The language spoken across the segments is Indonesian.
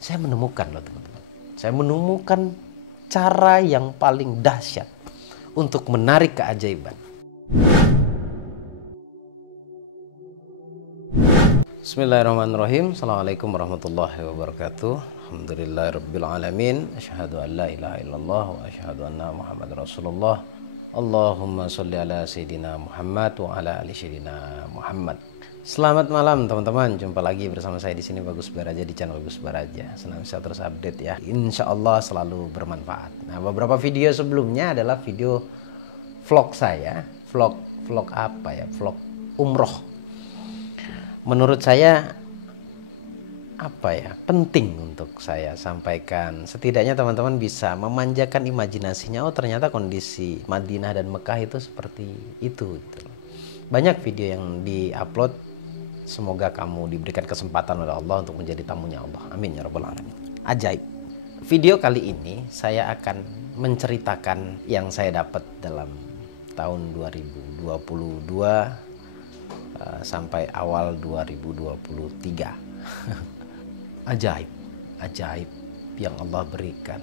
Saya menemukan loh teman-teman. Saya menemukan cara yang paling dahsyat untuk menarik keajaiban. Bismillahirrahmanirrahim. Assalamualaikum warahmatullahi wabarakatuh. Alhamdulillahirrabbilalamin. Asyhadu an la ilaha illallah wa asyhadu anna Muhammad Rasulullah. Allahumma sholli ala Sayyidina Muhammad wa ala ali Sayyidina Muhammad. Selamat malam teman-teman, jumpa lagi bersama saya di sini Bagus Baraja di channel Bagus Baraja. Senang bisa terus update ya. Insya Allah selalu bermanfaat. Nah, beberapa video sebelumnya adalah video vlog saya, vlog apa ya? Vlog umroh. Menurut saya penting untuk saya sampaikan. Setidaknya teman-teman bisa memanjakan imajinasinya. Oh, ternyata kondisi Madinah dan Mekah itu seperti itu gitu. Banyak video yang diupload. Semoga kamu diberikan kesempatan oleh Allah untuk menjadi tamunya Allah. Amin ya rabbal alamin. Ajaib. Video kali ini saya akan menceritakan yang saya dapat dalam tahun 2022 sampai awal 2023. Ajaib yang Allah berikan.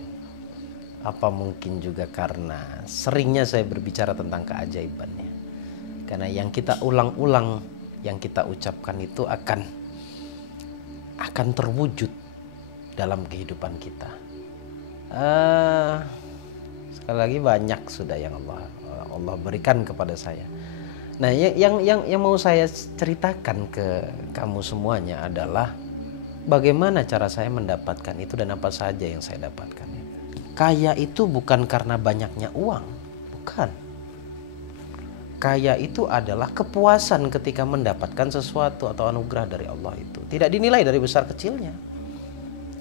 Apa mungkin juga karena seringnya saya berbicara tentang keajaibannya. Karena yang kita ulang-ulang, yang kita ucapkan itu akan terwujud dalam kehidupan kita. Sekali lagi banyak sudah yang Allah berikan kepada saya. Nah, yang mau saya ceritakan ke kamu semuanya adalah bagaimana cara saya mendapatkan itu dan apa saja yang saya dapatkan. Kaya itu bukan karena banyaknya uang, bukan. Kaya itu adalah kepuasan ketika mendapatkan sesuatu atau anugerah dari Allah itu. Tidak dinilai dari besar kecilnya.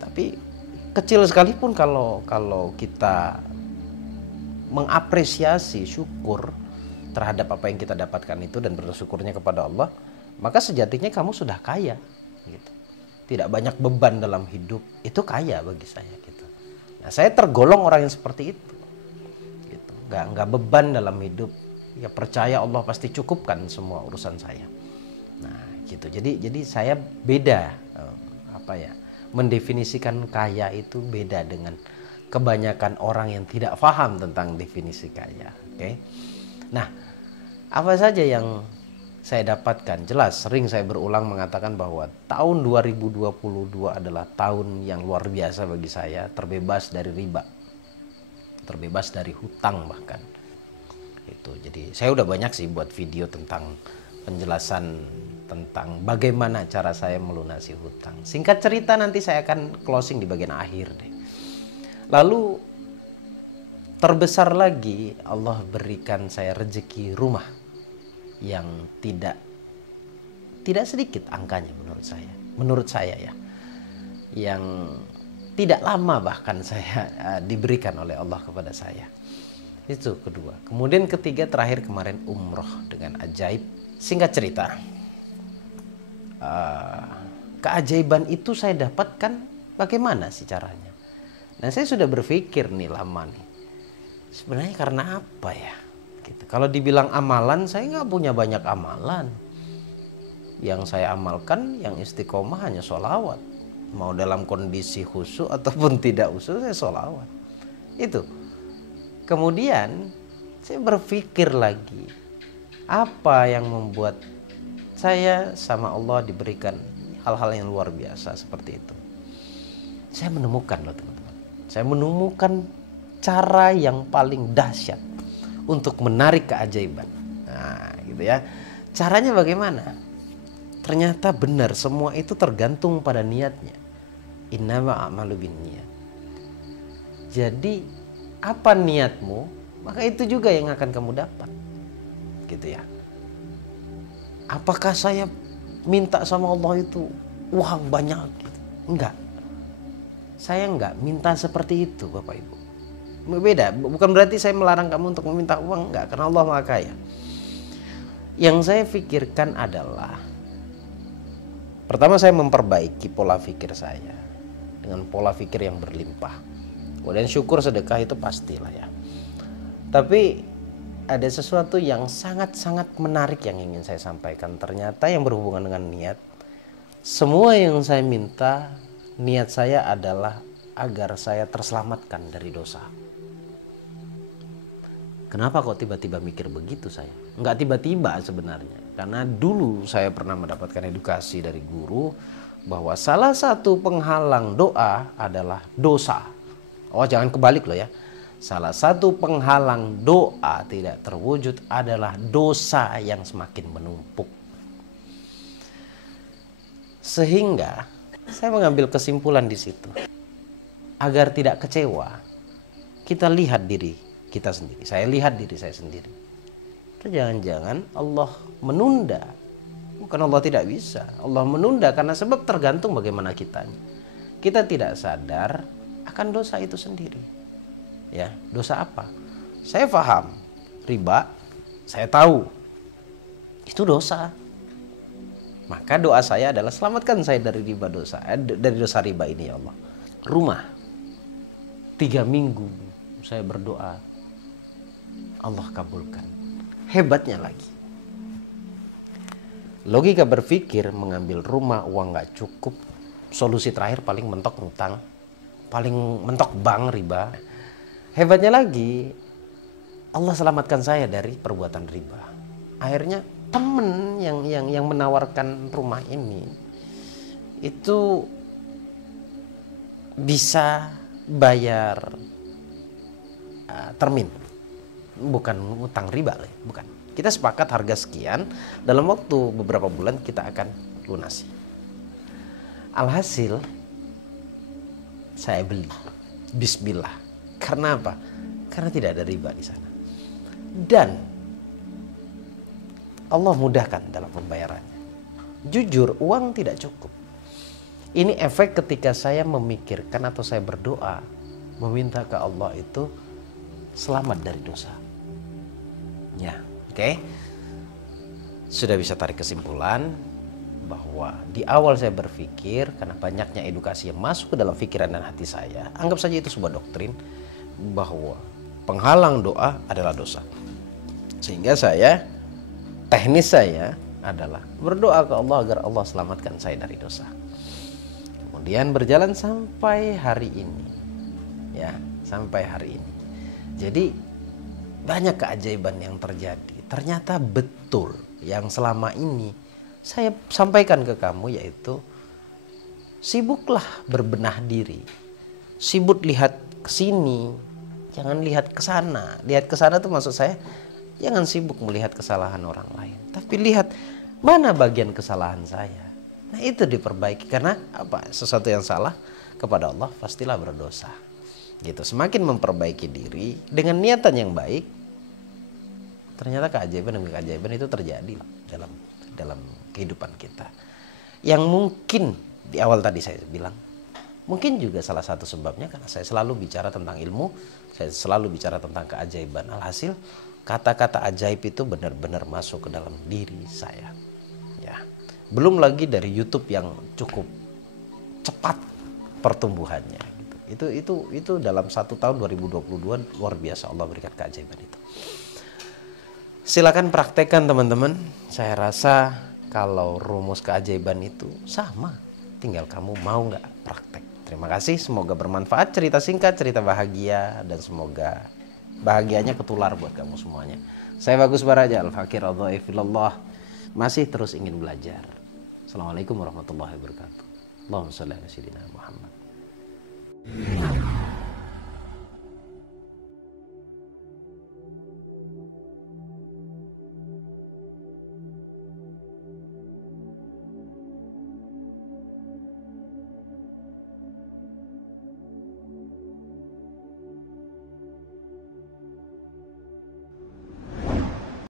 Tapi kecil sekalipun kalau kita mengapresiasi, syukur terhadap apa yang kita dapatkan itu dan bersyukurnya kepada Allah, maka sejatinya kamu sudah kaya gitu. Tidak banyak beban dalam hidup, itu kaya bagi saya gitu. Nah, saya tergolong orang yang seperti itu gitu. Nggak beban dalam hidup. Ya percaya Allah pasti cukupkan semua urusan saya. Nah gitu. Jadi saya beda mendefinisikan kaya itu beda dengan kebanyakan orang yang tidak paham tentang definisi kaya. Oke. Nah, apa saja yang saya dapatkan? Jelas sering saya berulang mengatakan bahwa tahun 2022 adalah tahun yang luar biasa bagi saya, terbebas dari riba, terbebas dari hutang bahkan. Itu. Jadi saya udah banyak sih buat video tentang penjelasan tentang bagaimana cara saya melunasi hutang. Singkat cerita nanti saya akan closing di bagian akhir deh. Lalu terbesar lagi Allah berikan saya rezeki rumah yang tidak sedikit angkanya menurut saya ya. Yang tidak lama bahkan saya diberikan oleh Allah kepada saya. Itu kedua. Kemudian ketiga terakhir kemarin umroh dengan ajaib. Singkat cerita, keajaiban itu saya dapatkan bagaimana sih caranya? Dan saya sudah berpikir nih lama nih. Sebenarnya karena apa ya? Gitu. Kalau dibilang amalan, saya nggak punya banyak amalan. Yang saya amalkan, yang istiqomah hanya sholawat. Mau dalam kondisi khusyuk ataupun tidak khusyuk, saya sholawat. Itu. Kemudian saya berpikir lagi, apa yang membuat saya sama Allah diberikan hal-hal yang luar biasa seperti itu. Saya menemukan loh teman-teman. Saya menemukan cara yang paling dahsyat untuk menarik keajaiban. Nah gitu ya. Caranya bagaimana? Ternyata benar semua itu tergantung pada niatnya. Innama a'malu binniyat. Jadi apa niatmu, maka itu juga yang akan kamu dapat. Gitu ya. Apakah saya minta sama Allah itu uang banyak? Enggak. Saya enggak minta seperti itu, Bapak Ibu. Beda, bukan berarti saya melarang kamu untuk meminta uang, enggak, karena Allah Maha Kaya. Yang saya pikirkan adalah pertama saya memperbaiki pola pikir saya dengan pola pikir yang berlimpah. Kemudian syukur sedekah itu pastilah ya. Tapi ada sesuatu yang sangat-sangat menarik yang ingin saya sampaikan. Ternyata yang berhubungan dengan niat. Semua yang saya minta niat saya adalah agar saya terselamatkan dari dosa. Kenapa kok tiba-tiba mikir begitu saya? Enggak tiba-tiba sebenarnya. Karena dulu saya pernah mendapatkan edukasi dari guru bahwa salah satu penghalang doa adalah dosa. Oh, jangan kebalik loh ya. Salah satu penghalang doa tidak terwujud adalah dosa yang semakin menumpuk. Sehingga saya mengambil kesimpulan di situ. Agar tidak kecewa, kita lihat diri kita sendiri. Saya lihat diri saya sendiri. Itu jangan-jangan Allah menunda. Bukan Allah tidak bisa. Allah menunda karena sebab tergantung bagaimana kitanya. Kita tidak sadar akan dosa itu sendiri. Ya, dosa apa? Saya paham riba, saya tahu itu dosa. Maka doa saya adalah selamatkan saya dari riba dosa, dari dosa riba ini ya Allah. Rumah 3 minggu saya berdoa, Allah kabulkan. Hebatnya lagi, logika berpikir mengambil rumah uang gak cukup, solusi terakhir paling mentok utang, paling mentok bank riba. Hebatnya lagi, Allah selamatkan saya dari perbuatan riba. Akhirnya temen yang menawarkan rumah ini itu bisa bayar termin, bukan utang riba, bukan. Kita sepakat harga sekian, dalam waktu beberapa bulan kita akan lunasi. Alhasil saya beli, bismillah. Karena apa? Karena tidak ada riba di sana. Dan Allah mudahkan dalam pembayarannya. Jujur, uang tidak cukup. Ini efek ketika saya memikirkan atau saya berdoa meminta ke Allah itu selamat dari dosa. Ya, oke. Sudah bisa tarik kesimpulan bahwa di awal saya berpikir karena banyaknya edukasi yang masuk ke dalam pikiran dan hati saya, anggap saja itu sebuah doktrin bahwa penghalang doa adalah dosa. Sehingga teknis saya adalah berdoa ke Allah agar Allah selamatkan saya dari dosa. Kemudian berjalan sampai hari ini. Ya, sampai hari ini. Jadi banyak keajaiban yang terjadi. Ternyata betul yang selama ini saya sampaikan ke kamu, yaitu sibuklah berbenah diri. Sibuk lihat ke sini, jangan lihat ke sana. Lihat ke sana tuh maksud saya jangan sibuk melihat kesalahan orang lain, tapi lihat mana bagian kesalahan saya. Nah, itu diperbaiki, karena apa? Sesuatu yang salah kepada Allah pastilah berdosa. Gitu. Semakin memperbaiki diri dengan niatan yang baik, ternyata keajaiban demi keajaiban itu terjadi dalam kehidupan kita. Yang mungkin di awal tadi saya bilang, mungkin juga salah satu sebabnya karena saya selalu bicara tentang ilmu, saya selalu bicara tentang keajaiban. Alhasil kata-kata ajaib itu benar-benar masuk ke dalam diri saya. Ya. Belum lagi dari YouTube yang cukup cepat pertumbuhannya. Itu dalam 1 tahun 2022 luar biasa Allah berikan keajaiban itu. Silakan praktekkan teman-teman. Saya rasa kalau rumus keajaiban itu sama, tinggal kamu mau nggak praktek. Terima kasih, semoga bermanfaat cerita singkat, cerita bahagia, dan semoga bahagianya ketular buat kamu semuanya. Saya Bagus Baraja, Al-Fakir Al-Dhaifillallah, masih terus ingin belajar. Assalamualaikum warahmatullahi wabarakatuh. Allahumma shalli ala sayyidina Muhammad.